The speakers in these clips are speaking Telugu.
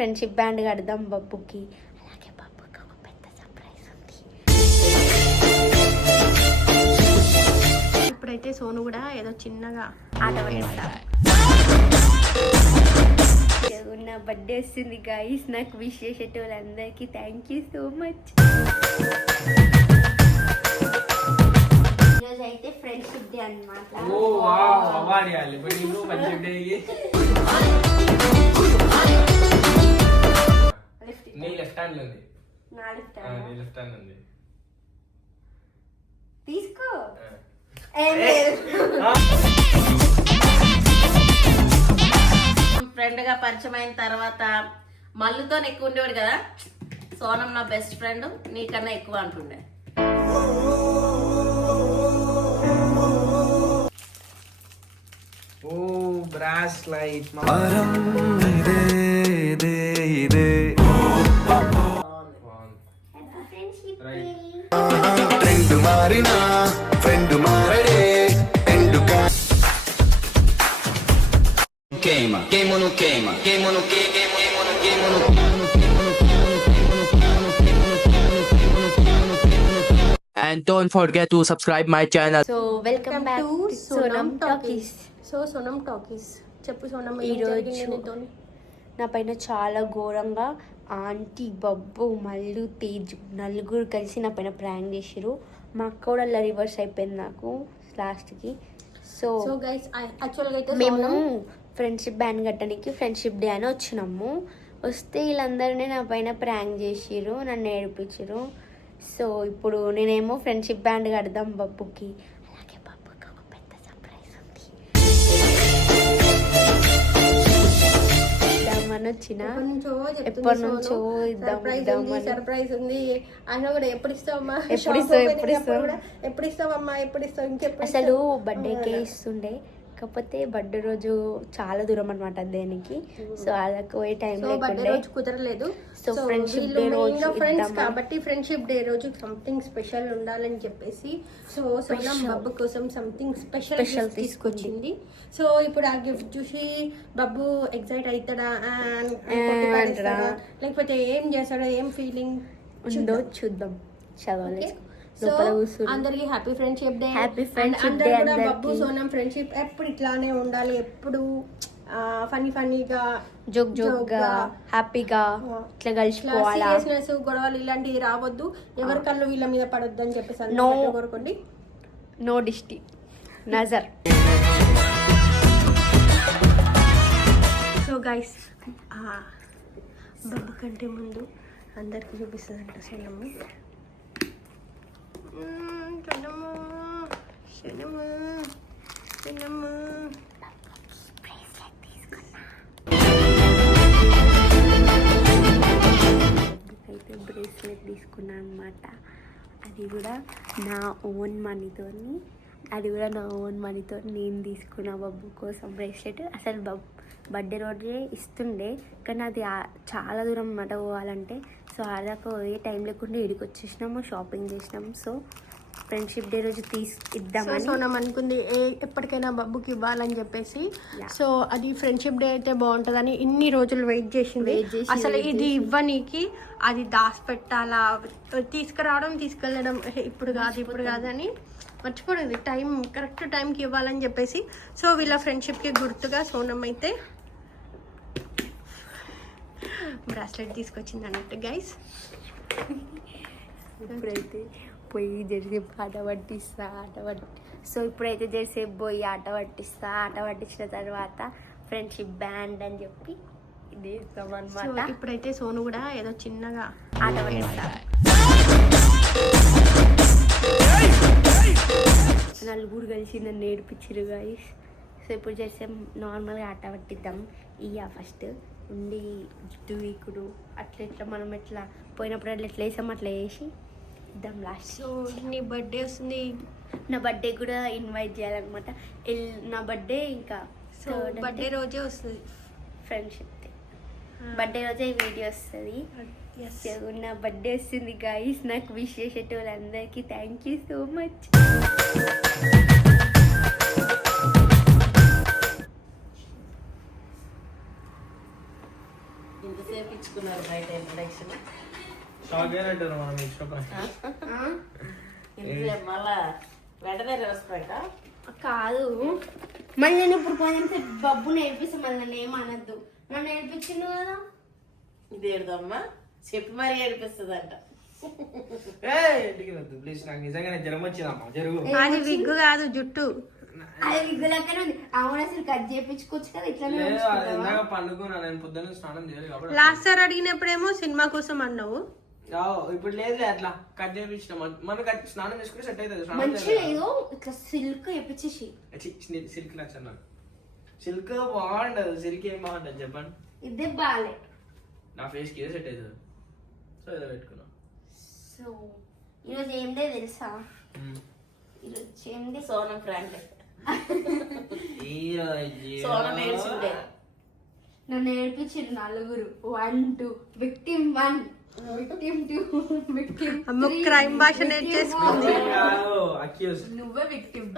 ఫ్రెండ్షిప్ బ్యాండ్ కడదాం బబ్బుకి. అలాగే బబ్బుకి ఒక పెద్ద సర్ప్రైజ్ ఉంది. ఇప్పుడైతే సోను కూడా ఏదో చిన్నగా ఆట పడేస్తారు. నా బర్త్డే వస్తుంది గాయస్. నాకు విష్ చేసేటోళ్ళందరికీ థ్యాంక్ యూ సో మచ్. ఈరోజు అయితే ఫ్రెండ్షిప్ డే అన్నమాట. తీసుకో. ఫ్రెండ్ గా పరిచయం అయిన తర్వాత మల్లుతో ఎక్కువ ఉండేవాడు కదా. సోనం నా బెస్ట్ ఫ్రెండ్, నీకన్నా ఎక్కువ అంటుండే. ఓ బ్రాస్ లైట్ ట్రెండ్ మారినా friend మారడే queima, queima no queima, queima no queima, queima no queima no and don't forget to subscribe my channel. So welcome back to Sonam talkies. So Sonam talkies చెప్పు సోనం. ఈరోజు నా పైన చాలా ఘోరంగా ఆంటీ, బబ్బు, మల్లు, తేజు నలుగురు కలిసి నా పైన ప్రాంక్ చేసారు. మా అక్క కూడా అలా రివర్స్ అయిపోయింది నాకు లాస్ట్కి. సో గైస్ యాక్చువల్గా అయితే మేము ఫ్రెండ్షిప్ బ్యాండ్ కట్టడానికి ఫ్రెండ్షిప్ డే అని వచ్చినాము. వస్తే వీళ్ళందరినీ నా పైన ప్రాంక్ చేసిర్రు, నన్ను ఏడిపించారు. సో ఇప్పుడు నేనేమో ఫ్రెండ్షిప్ బ్యాండ్ కడదాం బబ్బుకి. అలాగే బబ్బుకి ఒక పెద్ద సర్ప్రైజ్ ఉంది. ఇద్దామని వచ్చిన ఎప్పటి నుంచో సర్ప్రైజ్ ఉంది. అయినా కూడా ఎప్పుడు ఇస్తావమ్మా, ఎప్పుడు ఇస్తావమ్మా, ఎప్పుడు ఇస్తావు, ఇంకెప్పుడు అసలు బర్త్డేకే ఇస్తుండే. కాకపోతే బర్త్డే రోజు చాలా దూరం అనమాట దేనికి. సో అదొక పోయే టైం రోజు కుదరలేదు. సో ఫ్రెండ్షిప్ డే రోజు ఫ్రెండ్స్ కాబట్టి ఫ్రెండ్షిప్ డే రోజు సంథింగ్ స్పెషల్ ఉండాలని చెప్పేసి సో సోనం బబ్బు కోసం సంథింగ్ స్పెషల్ తీసుకొచ్చింది. సో ఇప్పుడు ఆ గిఫ్ట్ చూసి బబ్బు ఎగ్జైట్ అవుతాడా లేకపోతే ఏం చేస్తాడో, ఏం ఫీలింగ్ ఉందో చూద్దాం. చదవాలి. సో అందరికి happy friendship day. Happy friendship day. Babbu Sonam friendship ఎప్పుడు ఇట్లానే ఉండాలి, ఎప్పుడు ఫన్నీగా జోక్గా హ్యాపీగా ఇట్లా కలిసిపోవాలి. సీరియస్నెస్, గొడవలు ఇలాంటివి రావద్దు. ఎవరి కళ్ళు వీళ్ళ మీద పడొద్దు అని చెప్పేసి కోరుకోండి. నో డిస్టి నజర్. సో గైస్ బబ్బు కంటే ముందు అందరికి చూపిస్తుందంట సోనమ్మ. అయితే బ్రేస్లెట్ తీసుకున్నాను అనమాట. అది కూడా నా ఓన్ మనీతో నేను తీసుకున్నా బబ్బు కోసం బ్రేస్లెట్. అసలు బర్త్డే రోజే ఇస్తుండే, కానీ అది చాలా దూరం అన్నమాట పోవాలంటే. సో అదాకా పోయే టైం లేకుండా ఇడికి వచ్చేసినాము, షాపింగ్ చేసినాము. సో ఫ్రెండ్షిప్ డే రోజు ఇద్దామని సోనం అనుకుంది ఎప్పటికైనా బబ్బుకి ఇవ్వాలని చెప్పేసి. సో అది ఫ్రెండ్షిప్ డే అయితే బాగుంటుందని ఇన్ని రోజులు వెయిట్ చేసింది. అసలు ఇది ఇవ్వనీకి అది దాచిపెట్టాలా, తీసుకురావడం తీసుకెళ్ళడం ఇప్పుడు కాదని మర్చిపోయింది. కరెక్ట్ టైంకి ఇవ్వాలని చెప్పేసి. సో వీళ్ళ ఫ్రెండ్షిప్కి గుర్తుగా సోనం అయితే బ్రాస్లెట్ తీసుకొచ్చింది అన్నట్టు గైస్. ఇప్పుడైతే పోయి జెర్సేపు ఆట పట్టిస్తా. సో ఇప్పుడైతే జెర్సేపు పోయి ఆట పట్టించిన తర్వాత ఫ్రెండ్షిప్ బ్యాండ్ అని చెప్పి ఇది ఇస్తామన్నమాట. ఇప్పుడైతే సోను కూడా ఏదో చిన్నగా ఆట పట్టిస్తా. నలుగురు కలిసి నన్ను ఏడిపించారు గాయస్. సో ఇప్పుడు చేసే నార్మల్గా ఆట పట్టిద్దాం. ఫస్ట్ ఉండి జుట్టు వీకుడు అట్లా మనం ఎట్లా పోయినప్పుడు ఎట్లా వేసాం అట్లా వేసి ఇద్దాం లాస్ట్. సో నీ బర్త్డే వస్తుంది, నా బర్త్డే కూడా ఇన్వైట్ చేయాలన్నమాట. నా బర్త్డే ఇంకా సో బర్త్డే రోజే వస్తుంది. ఫ్రెండ్షిప్ డే బర్త్డే రోజే ఈ వీడియో వస్తుంది. నా బర్త్డే వస్తుంది గాయస్. నాకు విష్ చేసేటోళ్ళందరికీ థ్యాంక్ యూ సో మచ్. ఇంతసేపు ఇచ్చుకున్నారు బయట ఇంట్రడక్షన్ షాక్ అయినట్టు మనం ఇష్టం మళ్ళా వెంటనే రెస్పెక్ట్ కాదు మళ్ళీ నేను ఇప్పుడు కొంచెం బబ్బు నేర్పిస్తే మళ్ళీ నన్ను ఏమనద్దు నన్ను నేర్పించిండు కదా ఇది ఏడుదమ్మా చెప్పి మరీ ఏడిపిస్తుందంట ఇంటికి వద్దు ప్లీజ్ నాకు నిజంగానే జ్వరం వచ్చిందమ్మా జరుగు అది విగ్గు కాదు జుట్టు. అది విగ్గులక్కనే ఉంది. అవును అసలు కట్ చేయించుకోవచ్చు కదా ఇట్లా ఇందాక పండుకున్నా నేను పొద్దున్న స్నానం చేయలేదు కాబట్టి లాస్ట్ సార్ అడిగినప్పుడేమో సినిమా కోసం అన్నావు. ఇప్పుడు లేదులే అట్లా కట్ చేయించిన మనకు స్నానం చేసుకుంటే సెట్ అవుతుంది స్నానం మంచిగా ఏదో ఇట్లా సిల్క్ వేపించేసి సిల్క్ నచ్చన్నా సిల్క్ బాగుంటది సిల్క్ ఏం బాగుంటది చెప్పండి ఇదే బాగాలే. నా ఫేస్ కి సెట్ అవుతుంది సో ఏదో పెట్టుకున్నా. సో ఈరోజు ఏం డే తెలుసా? ఈరోజు ఏం డే? సోనం ఫ్రాంక్ ఈ సోనం ఏడ్చిండే నన్ను నేర్పించారు నలుగురు 1 2 విక్టిమ్ 1 విక్టిమ్ 2 విక్టిమ్ అమ్మ క్రైమ్ భాష నేర్చేసుకుంది. అక్యూజ్ నువ్వే victim.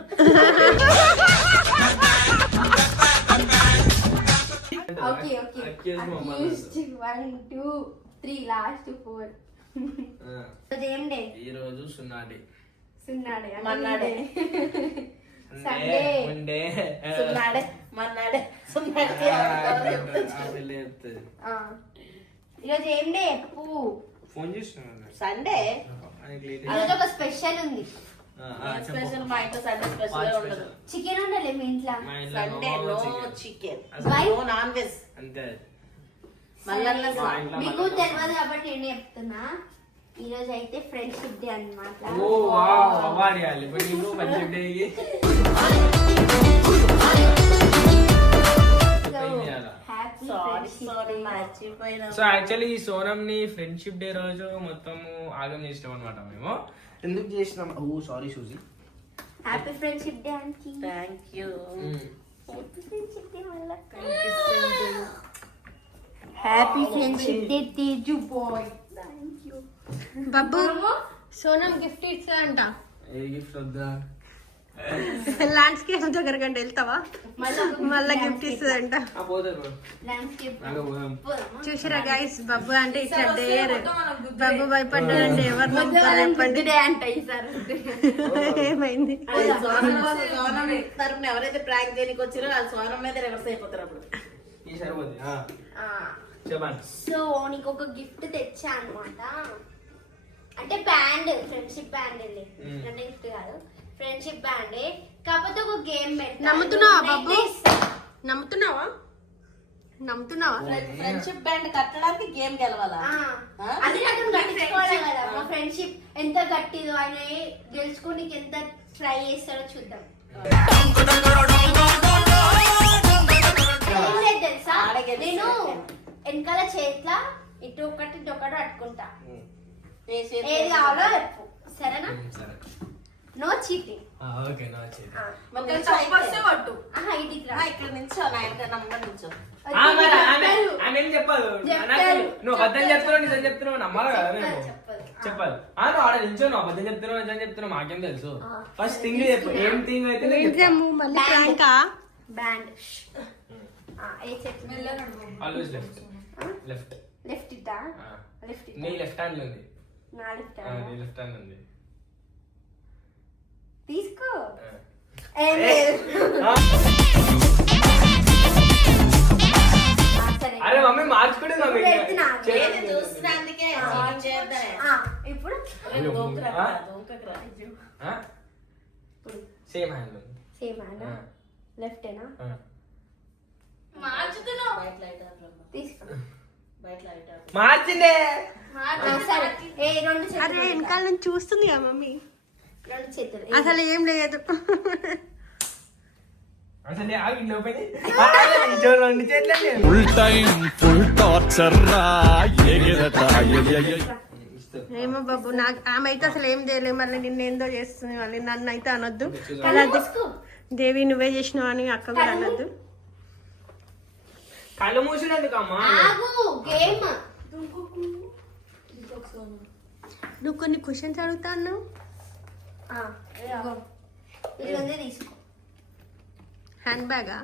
Okay okay accused 1 2 3 last 4. ఈరోజు ఏం డే? ఈ రోజు సున్నాడి సున్నాడే మన్నాడే సండే ఉండే సున్నాడే మన్నాడే సున్నాడే ఈరోజు ఏం డే చెప్పు. ఫోన్ చేస్తున్నాను సండే ఈరోజు ఒక స్పెషల్ ఉంది. స్పెషల్ మా ఇంట్లో సండే స్పెషల్ ఉండదు. చికెన్ ఉండాలి మీ ఇంట్లో. Sunday no chicken Why? No non veg అంతే మళ్ళా మీకు తెలియదు కాబట్టి నేను చెప్తున్నా. ఈ రోజు అయితే ఫ్రెండ్షిప్ డే అన్నమాట. ఓ వావ్ అవార్డ్ ఇవ్వాలి ఇప్పుడు నీకు మంచి డేకి హ్యాపీ సారీ మర్చిపోయినా. సో యాక్చువల్లీ ఈ సోనం ని ఫ్రెండ్షిప్ డే రోజు మొత్తము ఆగం చేసినాం అనమాట మేము. ఎందుకు చేసినాం? ఓ sorry Suji. Happy friendship day aunty. Thank you happy friendship day మళ్ళా. Happy friendship day Teju bye. Thank you Babbu Sonam gift ఇస్తుందంట. ఏ గిఫ్ట్ వద్దా? ల్యాండ్స్కేప్ దగ్గర కంటే వెళ్తావా? మళ్ళా గిఫ్ట్ ఇస్తుందంట. పోతారు ల్యాండ్స్కేప్ చూసిరా గైస్, బబ్బు అంటే ఇట్లా డేర్. బబ్బు భయపడ్డాడంటే ఎవరు నమ్ముతారు చెప్పండి. డే అంట ఈసారి. ఏమైంది? సోనం తరపున ఎవరైతే ప్రాంక్ చేయడానికి వచ్చారో వాళ్ళు సోనం మీద రివర్స్ అయిపోతారు అప్పుడు. ఈసారి పోతే చెప్పండి. సో నీకు ఒక గిఫ్ట్ తెచ్చా అనమాట. అంటే బ్యాండ్, ఫ్రెండ్షిప్ బ్యాండ్. అంటే గిఫ్ట్ కాదు, ఫ్రెండ్షిప్ బ్యాండ్. కాకపోతే ఒక గేమ్ పెట్టా. నమ్ముతున్నావా బబ్బు? నమ్ముతున్నావా? ఫ్రెండ్షిప్ బ్యాండ్ కట్టడానికి గేమ్ గెలవాలా? అది నాకు గట్టించుకోవాలి కదా. మా ఫ్రెండ్షిప్ ఎంత గట్టిదో ఆయన గెలుచుకోనికి ఎంత ట్రై చేస్తాడో చూద్దాం. ఏం లేదు తెలుసా, నేను వెనకాల చేతిలో ఇటు ఒకటి ఇటు ఒకటి పట్టుకుంటా. ఏది కావాలో చెప్పు, సరేనా? No cheating. ఓకే నా చేతి కొట్టు ఇది ఇక్కడ నుంచో నా యొక్క నంబర్ నుంచో ఆమె చెప్పాలి. నువ్వు అబద్ధం చెప్తున్నావు నిజం చెప్తున్నావు నమ్మాలి కదా మేము. చెప్పాలి. నువ్వు ఆడ నిల్చో, నువ్వు అబద్ధం చెప్తున్నావు నిజం చెప్తున్నావు మాకేం తెలుసు. ఫస్ట్ థింగ్ చెప్పు, ఏం థింగ్ అయితే మళ్ళీ ప్రాంకా? బ్యాండ్. ఏ చెప్పు. ఆల్వేస్ లెఫ్ట్ లెఫ్ట్ లెఫ్ట్ ఇటా? లెఫ్ట్ నీ లెఫ్ట్ హ్యాండ్ లో ఉంది. నా లెఫ్ట్ నీ లెఫ్ట్ హ్యాండ్ ఉంది. తీసుకో. అరే మమ్మీ మార్చుకుంటే మమ్మీ చూస్తున్నా అందుకే ఇప్పుడు సేమ్ హ్యాండ్ ఉంది. Same hand. లెఫ్టేనా? తీసుకో. మార్చిందే. సరే. ఏ రెండు అరే చేతులు వెనకాల నుంచి చూస్తుంది కదా మమ్మీ. రెండు చేతులు. అసలు ఏం లేదు. అసలు ఆగి లోపలి రెండు చేతులు ఫుల్ టైం ఫుల్ టార్చర్ రా ఏమో బాబు, నాకు ఆమె అయితే అసలు ఏం చేయలేదు. మళ్ళీ నిన్నేందో చేస్తుంది, మళ్ళీ నన్ను అయితే అనొద్దు. కళ్ళు మూసుకో. దేవి నువ్వే చేసినావు అని అక్క కూడా అనొద్దు. కళ్ళు మూసినందుకు అమ్మా. ఆగు. గేమ్. నువ్వు కొన్ని క్వశ్చన్స్ అడుగుతా అన్నావు. ఇది ఉంది, తీసుకో. హ్యాండ్ బ్యాగా?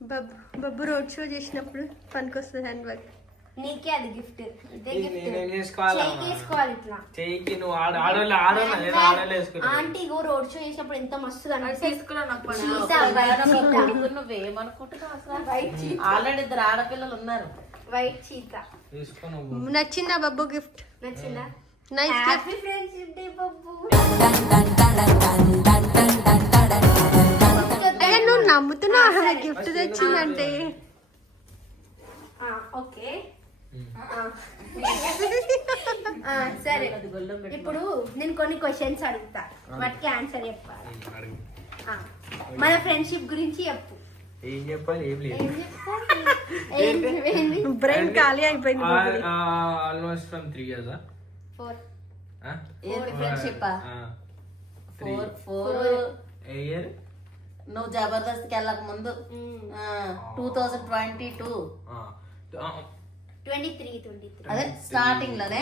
బబ్బు రోడ్ షో చేసినప్పుడు పనికొస్తుంది హ్యాండ్ బ్యాగ్. నీకే అది గిఫ్ట్. ఇదే గిఫ్ట్. నేనేం చేసుకోవాలా? చేసుకోవాలి ఇట్లా. చెయ్యికి నువ్వు ఆడోళ్ళు వేసుకుంటా. ఆంటీ ఇగో రోడ్ షో చేసినప్పుడు ఎంత మస్తు తీసుకురా నాకు పని. నువ్వేమనుకుంటున్నావు అసలు? ఆల్రెడీ 2 ఆడపిల్లలు ఉన్నారు. వైట్ చీత. తీసుకో నువ్వు. నచ్చిందా బబ్బు గిఫ్ట్? నచ్చిందా? Nice gift. Happy friendship day Babbu. అయ్యా నువ్వు నమ్ముతున్నావు గిఫ్ట్ తెచ్చిందంటే? ఓకే సరే. ఇప్పుడు నేను కొన్ని క్వశ్చన్స్ అడుగుతా, వాటికి ఆన్సర్ చెప్పాలి. అడుగు. మన ఫ్రెండ్షిప్ గురించి చెప్పు. ఏం చెప్పాలి? ఏం లేదు. ఏం చెప్పాలి? బ్రెయిన్ ఖాళీ అయిపోయింది. Almost from 3 years. 4 ఏంటి ఫ్రెండ్షిప్? 4 ఇయర్. నువ్వు జబర్దస్త్కి వెళ్ళక ముందు 2022 23 అదే స్టార్టింగ్ లోనే.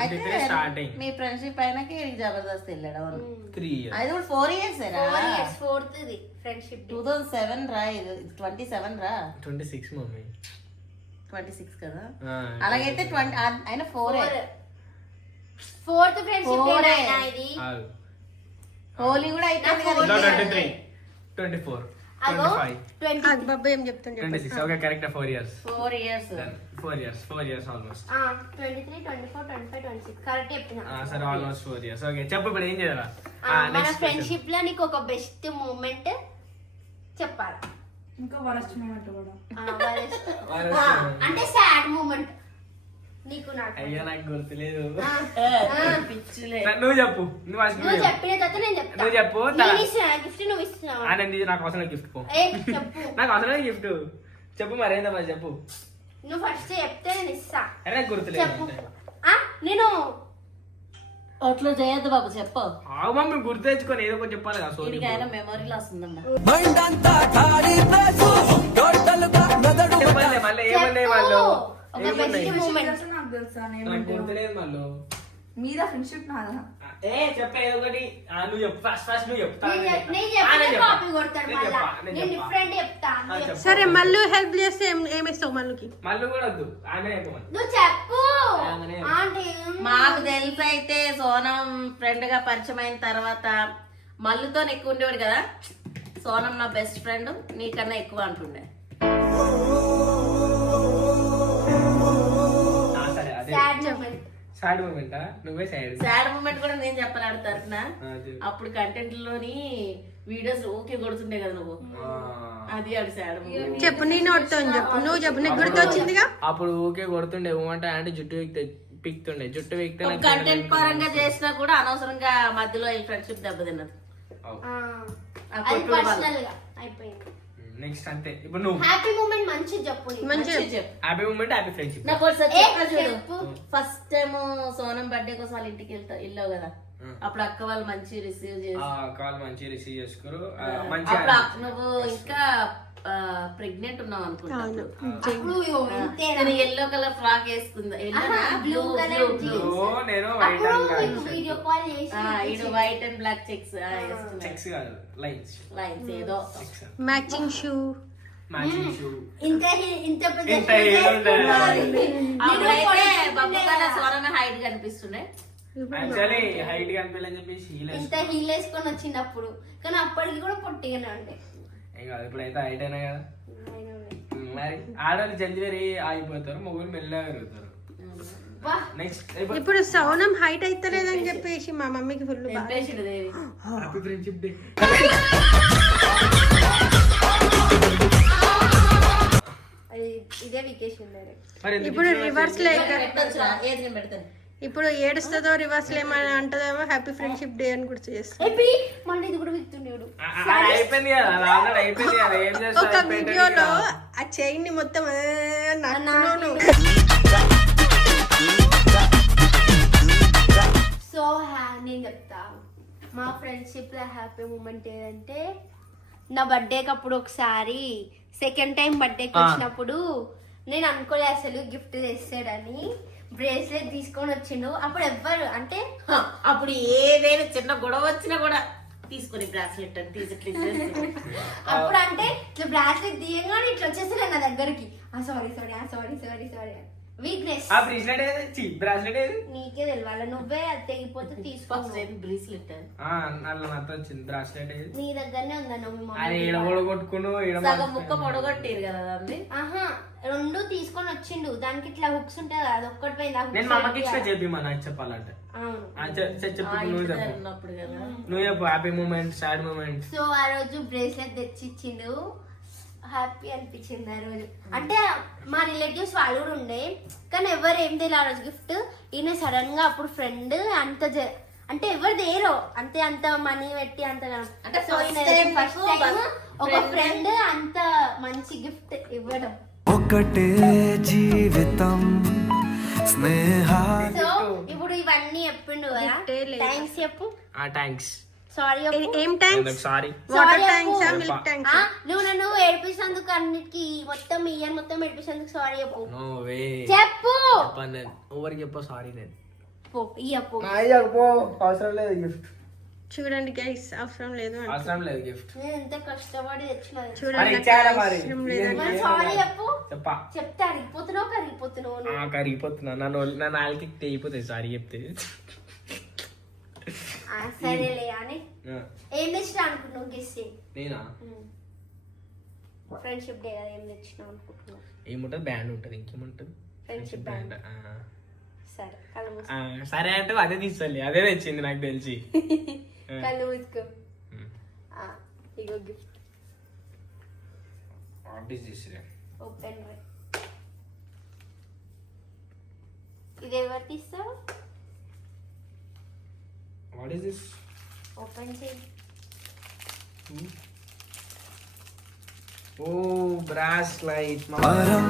అయితే 23 starting. మీ ఫ్రెండ్షిప్ అయినాకే జబర్దస్త్ వెళ్ళాడు. అవును 3 years. అది కూడా 4 years రా. 4 years, 4th ది ఫ్రెండ్షిప్. 2007 రా. ఇది 27 రా. 26 మమ్మీ. 26 కదా. ఆ, అలాగైతే 20 అయినా 4 4th ఫ్రెండ్షిప్ Four డే ఏ. ఇది. ఆగు. హోలీ కూడా అయిపోయింది కదా. No, ఇది. 23, 24, అగో 25, 20. బబ్బు ఏం చెప్తాను చెప్పు. 26. Okay, correct. 4 years. 4 years. Then 4 years almost. 23, 24, 25, 26 correct చెప్పినా. సరే ఆల్మోస్ట్ 4 years. ఓకే చెప్పు ఇప్పుడు ఏం చేయాలా? మన ఫ్రెండ్షిప్ లో నీకు ఒక బెస్ట్ మూమెంట్ చెప్పాలా? ఇంకా వరస్ట్ మూమెంట్ కూడా. అంటే సాడ్ మూమెంట్ నీకు నాకు. అయ్యా నాకు గుర్తులేదు. పిచ్చిలే. నువ్వు చెప్పు. నువ్వు అసలు నువ్వు చెప్పిన తర్వాత నేను చెప్తా. నువ్వు చెప్పు. నేను ఇస్తున్నా గిఫ్ట్, నువ్వు ఇస్తున్నావా? ఆనంది నాకు అవసరం గిఫ్ట్ పో. చెప్పు. నాకు అవసరం గిఫ్ట్ చెప్పు. మరేందా మరి చెప్పు. నువ్వు ఫస్ట్ చెప్తే నేను ఇస్తా. అరే నాకు గుర్తులేదు. చెప్పు. నేను అట్లా చేయొద్దు బాబు, చెప్పు. ఆగు మమ్మీ, గుర్తు తెచ్చుకొని ఏదో ఒకటి చెప్పాలి కదా. సోనీ దీనికి అయినా మెమరీ లాస్ ఉందమ్మా. చెప్పండి మళ్ళీ ఏమన్నాయి వాళ్ళు. ఒక బెస్ట్ మూమెంట్. అసలు నాకు తెలుసా నాకు గుర్తులేదు మళ్ళీ. మీద ఫ్రెండ్షిప్ నాదా? చెప్పే ఏదో ఒకటి. నువ్వు చెప్పు. ఫస్ట్ నువ్వు చెప్తా. నేను చెప్పిన కాపీ కొడతాడు మళ్ళా. నేను డిఫరెంట్ చెప్తా. సరే మళ్ళీ హెల్ప్ చేస్తే ఏమిస్తావు మళ్ళీకి? మళ్ళీ కూడా వద్దు. ఆమె చెప్పమని. నువ్వు చెప్పు. ఆమెనే. ఆంటీ మాకు తెలిసి అయితే సోనం ఫ్రెండ్ గా పరిచయం అయిన తర్వాత మల్లుతో ఎక్కువ ఉండేవాడు కదా. సోనం నా బెస్ట్ ఫ్రెండ్, నీకన్నా ఎక్కువ అంటుండే. సరే అదే సాడ్ మూమెంట్. సాడ్ మూమెంటా? నువ్వే సాడ్. సాడ్ మూమెంట్ కూడా నేను చెప్పాలి తరఫున. అప్పుడు కంటెంట్ లోని వీడియోస్ ఓకే కొడుతుండే కదా నువ్వు. అది ఆడు సాడ్ మూమెంట్. చెప్పు, నీ నోట్తో చెప్పు. నువ్వు చెప్పు, నీకు గుర్తొచ్చిందిగా. అప్పుడు ఊకే కొడుతుండే. ఏమంటే అంటే జుట్టు పిక్తుండే. జుట్టు పిక్తే కంటెంట్ పరంగా చేసినా కూడా అనవసరంగా మధ్యలో ఈ ఫ్రెండ్షిప్ దెబ్బతిన్నది. అది పర్సనల్ గా అయిపోయింది. నెక్స్ట్ అంతే. ఇప్పుడు నువ్వు హ్యాపీ మూమెంట్ మంచి చెప్పు. నీకు. మంచిగా చెప్పు. Happy moment, happy friendship. నాకు ఒకసారి చెప్పా చూడు. చెప్పు. ఫస్ట్ టైం సోనం బర్త్డే కోసం వాళ్ళ ఇంటికి వెళ్ళావు కదా. అప్పుడు అక్క వాళ్ళు మంచి రిసీవ్ చేసి కాల్ మంచి రిసీవ్ చేసుకోరు. అప్పుడు మంచిగా నువ్వు ఇంకా ప్రెగ్నెంట్ ఉన్నావు అనుకుంటా. అప్పుడు ఇంతేనా? నేను ఎల్లో కలర్ ఫ్రాక్ వేసుకుందా. బ్లూ కలర్ నేను వైట్ అండ్ వీడియో కాల్ చేసి white and black checks checks కాదు, లైన్స్. లైన్స్ ఏదో మ్యాచింగ్ షూ. Matching shoe. ఇంత ఇంత ఏముంది? అప్పుడైతే బబ్బు కన్నా సోనమే హైట్ కనిపిస్తుండే. యాక్చువల్లీ హైట్ కనిపించాలని చెప్పేసి ఇంత హీల్ వేసుకొని వచ్చినప్పుడు, కానీ అప్పటికి కూడా పొట్టిగానే ఉండే. ఏం కాదు, ఇప్పుడైతే హైట్ అయినా కదా. మరి ఆడవాళ్ళు జల్దీ పెరిగి ఆగిపోతారు, మొగులు మెల్లగా పెరుగుతారు. నెక్స్ట్ ఇప్పుడు సౌనం హైట్ అయితలేదని చెప్పేసి మా మమ్మీకి ఫుల్ ఎంపేసిండు దేవి. Happy friendship day. ఇదే వెకేషన్. ఇప్పుడు రివర్స్ లేక పెట్టొచ్చురా, ఏది నేను పెడతాను. ఇప్పుడు ఏడుస్తుందో రివర్స్ ఏమైనా అంటదేమో హ్యాపీ ఫ్రెండ్షిప్ డే అని గుర్తు చేస్తాం. మళ్ళీ ఇది కూడా విక్తుండేవాడు. అయిపోయింది కదా, అది ఆల్రెడీ అయిపోయింది కదా. ఏం ఒక చేస్తావు? వీడియోలో ఆ చైన్ ని మొత్తం సో నేను చెప్తా, మా ఫ్రెండ్షిప్ లో హ్యాపీ మూమెంట్ ఏదంటే, నా బర్త్డేకి అప్పుడు ఒకసారి సెకండ్ టైం బర్త్డేకి వచ్చినప్పుడు నేను అనుకోలే అసలు గిఫ్ట్ తెస్తాడని. బ్రేస్లెట్ తీసుకొని వచ్చిండు. అప్పుడు ఎవ్వరు అంటే అప్పుడు ఏదైనా చిన్న గొడవ వచ్చినా కూడా తీసుకొని బ్రాస్లెట్ అని తీసి అప్పుడు అంటే ఇట్లా బ్రాస్లెట్ తీయగానే ఇట్లా వచ్చేసి నా దగ్గరికి సారీ వీక్నెస్. ఆ బ్రేస్లెట్ ఏది బ్రాస్లెట్ ఏది నీకే తెలియాలి, నువ్వే అది తెగిపోతే తీసుకో. బ్రేస్లెట్ అలా నాతో వచ్చింది బ్రాస్లెట్ ఏది నీ దగ్గరనే ఉందన్న మీ మమ్మీ. అది ఎడబొడ కొట్టుకును సగం ముక్క పొడగొట్టిరు కదా దాన్ని. ఆహా, రెండు తీసుకొని వచ్చిండు, దానికి ఇట్లా హుక్స్ ఉంటాయి కదా, అది ఒక్కటి పోయింది. ఆ hooks నేను మా అమ్మకి ఇచ్చిన ఏంటి? చెప్పి నాకు చెప్పాలంటే అవును. చెప్పు నువ్వు చెప్పు ఉన్నప్పుడు కదా. నువ్వు చెప్పు happy moment sad moment. So ఆ రోజు బ్రేస్లెట్ తెచ్చి ఇచ్చిండు, హ్యాపీ అనిపించింది ఆ రోజు. అంటే మా రిలేటివ్స్ వాళ్ళు కూడా ఉండే, కానీ ఎవరు ఏం తెలియదు ఆ రోజు గిఫ్ట్. ఈయన సడన్ గా అప్పుడు ఫ్రెండ్ అంటే ఎవరు దేరో అంత మనీ పెట్టి అంత అంటే సో first time ఫస్ట్ మీకు టైం ఒక friend- ఫ్రెండ్ అంత మంచి గిఫ్ట్ ఇవ్వడం. ఒకటే జీవితం స్నేహా సో ఇప్పుడు ఇవన్నీ చెప్పిండు కదా, Gift ఏ లేదా? థ్యాంక్స్ చెప్పు, థ్యాంక్స్ సారీ చెప్పు. ఏం thanks? Sorry water Sorry thanks చెప్పు. Milk thanks? నువ్వు నన్ను ఏడిపించినందుకు అన్నిటికీ మొత్తం ఇయర్ మొత్తం ఏడిపించినందుకు సారీ చెప్పు. నో వే చెప్పు చెప్పను నేను ఎవరికి చెప్పు సారీ నేను పో ఇయ్యప్పు. అవసరం లేదు గిఫ్ట్ చూడండి గైస్, అవసరం లేదు అంట. అవసరం లేదు గిఫ్ట్ నేను ఎంత కష్టపడి తెచ్చినది. చూడండి నాకు ఇచ్చారా మరి అవసరం లేదంట. మరి సారీ చెప్పు. చెప్పా చెప్తే అరిగిపోతున్నావు కరిగిపోతున్నావు నువ్వు. కరిగిపోతున్నా నా నాలుగు తెగిపోతాయి సారీ చెప్తే. సరేలే అని ఏం తెచ్చినా అనుకుంటున్నావు గెస్ చేయి. నేనా ఫ్రెండ్షిప్ డే కదా, ఏం తెచ్చినావు అనుకుంటున్నావు? ఏముంటది బ్యాండ్ ఉంటది ఇంకేముంటది ఫ్రెండ్షిప్ బ్యాండ్. సరే కళ్ళు మూసుకో. సరే అంటే అదే తీసుకోవాలి అదే తెచ్చింది నాకు తెలిసి. కళ్ళు మూసుకో. ఇగో గిఫ్ట్ ఓపెన్. ఇది ఎవరు తీస్తారు? What is this? ఓపెన్ చేయి. ఓ బ్రాస్ లైట్. పరం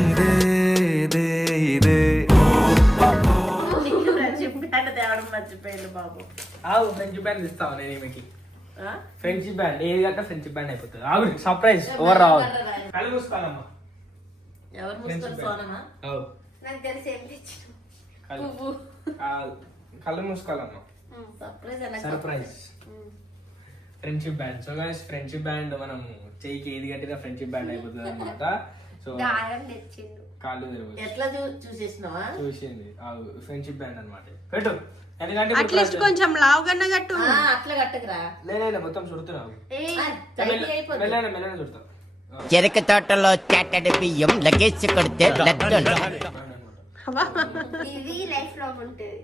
ఇదే ఇదే ఇదే ఫ్రెండ్షిప్ బ్యాండ్ తేవడం మర్చిపోయింది బాబు. ఫ్రెండ్షిప్ బ్యాండ్ ఇస్తావు నేను ఈమెకి. ఫ్రెండ్షిప్ బ్యాండ్ ఏది కంటే ఫ్రెండ్షిప్ బ్యాండ్ అయిపోతుంది. ఆవిడ సర్ప్రైజ్ ఓవర్ రావాలి. కళ్ళు మూసుకోవాలమ్మా. ఎవరు ముసుకొని సోనమా? నాకు తెలిసి ఏం తెచ్చినావు? కళ్ళు మూసుకోవాలమ్మా. Surprise friendship band. So guys friendship band మనం చెయ్యికి ఏది కట్టినా ఫ్రెండ్షిప్ బ్యాండ్ అయిపోతుంది అనమాట. సో దారం తెచ్చిండు. కాళ్ళు తెరవచ్చు. ఎట్లా చూసేసినావా? చూసింది ఫ్రెండ్షిప్ బ్యాండ్ అనమాట. పెట్టు ఎందుకంటే అట్లీస్ట్ కొంచెం లావుగా కట్టు. అట్లా కట్టకురా. లేనే మొత్తం చుడుతున్నావు. మెల్లనే చుడతావు. చెరుకు తోటలో చెట్టడి బియ్యం లగేజ్ కొడితే లడ్డు. ఇది లైఫ్ లాంగ్ ఉంటుంది.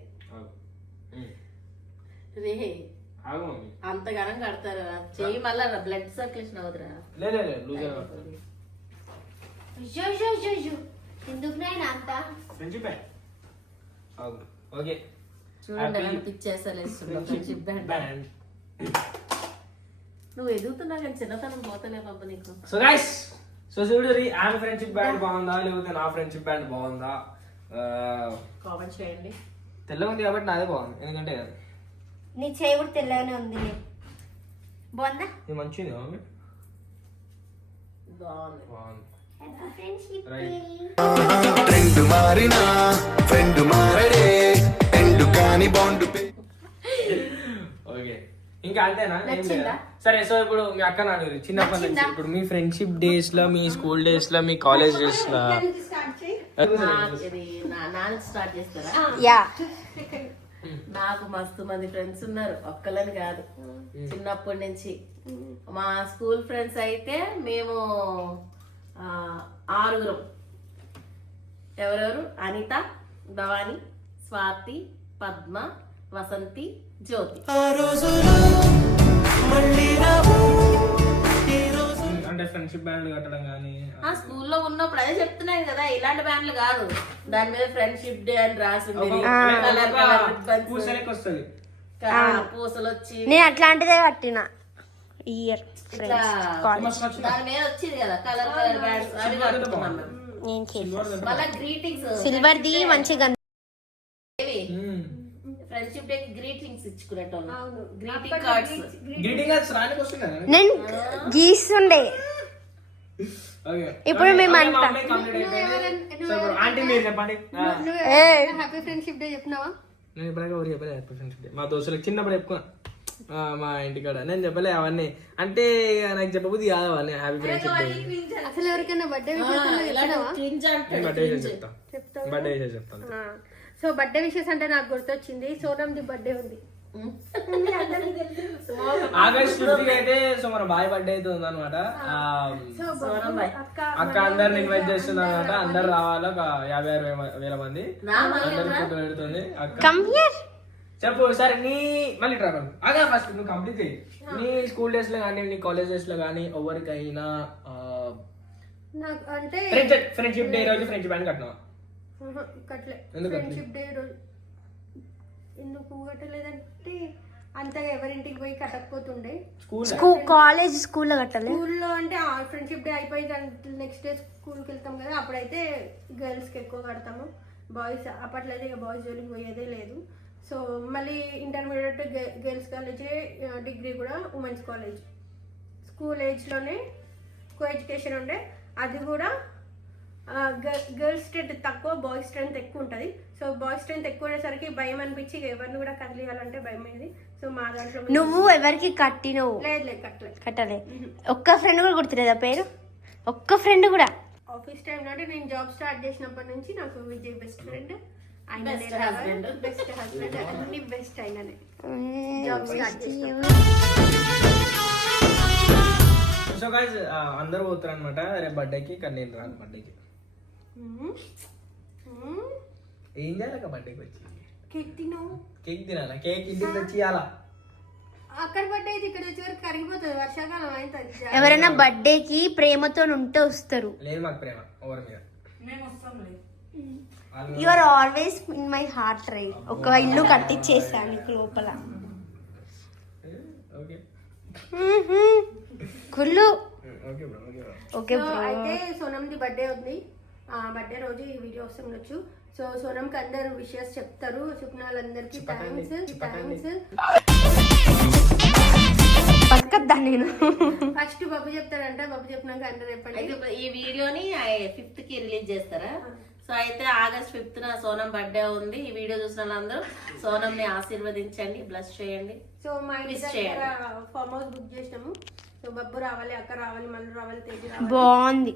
రే ఆగు మమ్మీ. అంతగానం కడతారా? చెయ్యి మళ్ళా బ్లడ్ సర్క్యులేషన్ అవుతురా. లేదు లూజ్ అయ్యో ఎందుకు నాయన అంత? Friendship band. ఓకే చూడండి ఎలా పిచ్చేసలేస్తున్నా ఫ్రెండ్షిప్ బ్యాండ్. నువ్వు ఎదుగుతున్నా కానీ చిన్నతనం పోతలే బాబు నీకు. సో గైస్ చూడు ఆమె ఫ్రెండ్షిప్ బ్యాండ్ బాగుందా లేకపోతే నా ఫ్రెండ్షిప్ బ్యాండ్ బాగుందా కామెంట్ చేయండి. తెల్లగా ఉంది కాబట్టి నాదే బాగుంది. ఎందుకంటే నీ చేయి కూడా తెల్లగానే ఉంది. బాగుందా? ఇది మంచిది మమ్మీ. బాగుంది. ఫ్రెండ్షిప్ ట్రెండ్ మారినా ఫ్రెండ్ మారడే ఎండు కాని బాండు ఓకే ఇంకా అంతేనా? ఏం లేదా? నచ్చిందా? సరే సో ఇప్పుడు మీ అక్క నాన్న చిన్నప్పటి నుంచి ఇప్పుడు మీ ఫ్రెండ్షిప్ డేస్ లో మీ స్కూల్ డేస్ లో మీ కాలేజ్ డేస్ లో నాన్న స్టార్ట్ చేస్తారా? యా. నాకు మస్తు మంది ఫ్రెండ్స్ ఉన్నారు, ఒక్కలని కాదు. చిన్నప్పటి నుంచి మా స్కూల్ ఫ్రెండ్స్ అయితే మేము 6 ఎవరెవరు? అనిత, భవాని, స్వాతి, పద్మ, వసంతి, జ్యోతి. అంటే ఫ్రెండ్షిప్ బ్యాండ్ కట్టడం కానీ ఆ స్కూల్లో ఉన్నప్పుడు అదే చెప్తున్నాయి కదా, ఇలాంటి బ్యాండ్లు కాదు, దాని మీద ఫ్రెండ్షిప్ డే అని రాసి ఉండేది. కలర్ కలర్ ribbons, పూసలకి వస్తుంది. పూసలు వచ్చి నేను అట్లాంటిదే కట్టిన ఇయర్. ఇట్లా దాని మీద వచ్చింది కదా కలర్ కలర్ బ్యాండ్స్, అవి కట్టుకున్నాం మేము. నేను చేసాను. మళ్ళా గ్రీటింగ్స్ సిల్వర్ ది మంచిగా ఫ్రెండ్షిప్ డే కి గ్రీటింగ్స్ ఇచ్చుకునేటోళ్ళు. Greeting cards. గ్రీటింగ్ కార్డ్స్ రానికి వస్తుంది. నేను గీస్తుండే. ఓకే ఇప్పుడు మేము అంతా ఆంటీ మీరు చెప్పండి. హ్యాపీ ఫ్రెండ్షిప్ డే చెప్పినావా? నేను ఇప్పటికే ఎవరు చెప్పలేదు ఫ్రెండ్షిప్ డే. మా దోస్తులకు చిన్నప్పుడు చెప్పుకున్నా. మా ఇంటికాడ నేను చెప్పలే అవన్నీ అంటే నాకు చెప్పబుద్ధి కాదు అవన్నీ హ్యాపీ ఫ్రెండ్షిప్ డే అసలు ఎవరికైనా బర్త్డే బర్త్డే విషయం చెప్తా బర్త్డే విషయం చెప్తాను సో బర్త్డే విషెస్ అంటే నాకు గుర్తొచ్చింది సోనంది బర్త్డే ఉంది ఆగస్ట్ 15 అయితే సో మన బాయ్ బర్త్డే అయితే ఉందన్నమాట అక్క అందరిని ఇన్వైట్ చేస్తుంది అనమాట అందరు రావాలి ఒక 56,000 మంది అందరికి పెడుతుంది అక్క చెప్పు సరే నీ మళ్ళీ ట్రావెల్ అదే ఫస్ట్ నువ్వు కంప్లీట్ చేయి నీ స్కూల్ డేస్ లో కానీ నీ కాలేజ్ డేస్ లో కానీ ఎవరికైనా అంటే ఫ్రెండ్షిప్ డే రోజు ఫ్రెండ్షిప్ అని కట్టినా కట్టలే ఎందుకు ఫ్రెండ్షిప్ డే రోజు ఎందుకు కట్టలేదంటే అంతగా ఎవరింటికి పోయి కట్టకపోతుండే కాలేజ్ స్కూల్లో కట్టాలి స్కూల్లో అంటే ఫ్రెండ్షిప్ డే అయిపోయి నెక్స్ట్ డే స్కూల్కి వెళ్తాం కదా అప్పుడైతే గర్ల్స్కి ఎక్కువ కడతాము బాయ్స్ అప్పట్లో అయితే ఇక బాయ్స్ జోలికి పోయేదే లేదు సో మళ్ళీ ఇంటర్మీడియట్ గర్ల్స్ కాలేజ్ డిగ్రీ కూడా ఉమెన్స్ కాలేజ్ స్కూల్ ఏజ్లోనే కో ఎడ్యుకేషన్ ఉండే అది కూడా గర్ల్స్ స్ట్రెంత్ తక్కువ బాయ్స్ స్ట్రెంత్ ఎక్కువ ఉంటుంది సో బాయ్స్ స్ట్రెంత్ ఎక్కువ ఉండేసరికి భయం అనిపించి ఎవరిని కూడా కదిలియాలంటే భయం అయింది సో మా దాంట్లో నువ్వు ఎవరికి కట్టినవు లేదు కట్టలే ఒక్క ఫ్రెండ్ కూడా గుర్తులేదా పేరు ఒక్క ఫ్రెండ్ కూడా ఆఫీస్ టైంలో అంటే నేను జాబ్ స్టార్ట్ చేసినప్పటి నుంచి నాకు విజయ్ బెస్ట్ ఫ్రెండ్ ఆయన బెస్ట్ హస్బెండ్ అన్ని బెస్ట్ అయిననే జాబ్ స్టార్ట్ చేసినప్పుడు సో గైస్ అందరూ పోతారు అనమాట రేపు బర్త్డేకి కానీ నేను రాను బర్త్డేకి ఏం చేయాలి బర్త్డేకి వచ్చి కేక్ తినవు కేక్ తినాలా కేక్ ఇంటికి తెచ్చి ఇవ్వాలా అక్కడ బర్త్డే అయితే ఇక్కడ వచ్చే వరకు కరిగిపోతుంది వర్షాకాలం అయితే ఎవరైనా బర్త్డేకి ప్రేమతో ఉంటే వస్తారు లేదు మాకు ప్రేమ ఎవరి మీద మేము వస్తాంలే you are always in my heart రై ఒక ఇల్లు కట్టించేసాను నీకు లోపల ఓకే కుళ్ళు ఓకే బ్రో ఓకే బ్రో అయితే సోనంది బర్త్డే ఉంది ఆ బర్త్డే రోజు ఈ వీడియో వస్తుండొచ్చు సో సోనంకి అందరు విషెస్ చెప్తారు చెప్పిన వాళ్ళందరికీ థ్యాంక్స్ పక్కద్దా నేను ఫస్ట్ బాబు చెప్తాడంట బాబు చెప్పినాక అందరు చెప్పండి అయితే ఈ వీడియోని 5th కి రిలీజ్ చేస్తారా సో అయితే ఆగస్ట్ 5th సోనం బర్త్డే ఉంది ఈ వీడియో చూసిన వాళ్ళందరూ సోనంని ఆశీర్వదించండి బ్లెస్ చేయండి సో మా ఇంటి దగ్గర ఫామ్ హౌస్ బుక్ చేసినాము సో బబ్బు రావాలి అక్క రావాలి మళ్ళీ రావాలి తేజీ రావాలి బాగుంది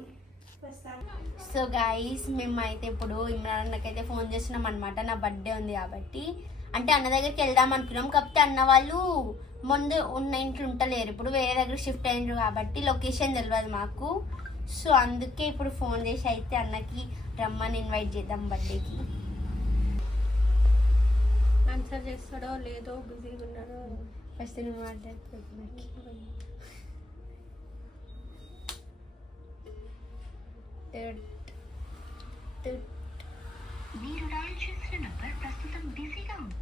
సో గైస్ మేమైతే ఇప్పుడు ఇమ్రాన్ అన్నకైతే ఫోన్ చేస్తున్నాం అనమాట నా బర్త్డే ఉంది కాబట్టి అంటే అన్న దగ్గరికి వెళ్దాం అనుకున్నాం కాకపోతే అన్న వాళ్ళు ముందు ఉన్న ఇంట్లో ఉంటలేరు ఇప్పుడు వేరే దగ్గర షిఫ్ట్ అయినారు కాబట్టి లొకేషన్ తెలియదు మాకు సో అందుకే ఇప్పుడు ఫోన్ చేసి అయితే అన్నకి రమ్మని ఇన్వైట్ చేద్దాం బర్త్డేకి ఆన్సర్ చేస్తాడో లేదో బిజీగా ఉన్నాడో ఫస్ట్ నువ్వు మాట్లాడుతున్నాకి మీరు డయల్ చేసిన నంబర్ ప్రస్తుతం బిజీగా ఉంది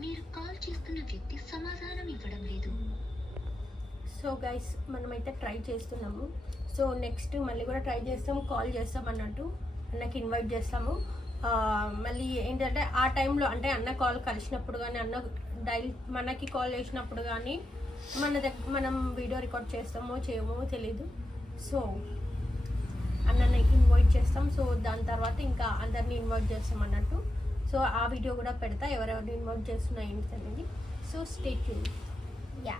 మీరు కాల్ చేస్తున్న వ్యక్తి సమాధానం ఇవ్వడం లేదు సో గైస్ మనమైతే ట్రై చేస్తున్నాము సో నెక్స్ట్ మళ్ళీ కూడా ట్రై చేస్తాం కాల్ చేస్తాం అన్నట్టు అన్నకి ఇన్వైట్ చేస్తాము మళ్ళీ ఏంటంటే ఆ టైంలో అంటే అన్న కాల్ కలిసినప్పుడు కానీ అన్న మనకి కాల్ చేసినప్పుడు కానీ మనం వీడియో రికార్డ్ చేస్తామో చేయమో తెలీదు సో అన్నని ఇన్వైట్ చేస్తాం సో దాని తర్వాత ఇంకా అందరినీ ఇన్వైట్ చేస్తాం అన్నట్టు సో ఆ వీడియో కూడా పెడతా ఎవరెవరిని ఇన్వైట్ చేస్తున్నా ఏంటి అనేది సో స్టే ట్యూన్ యా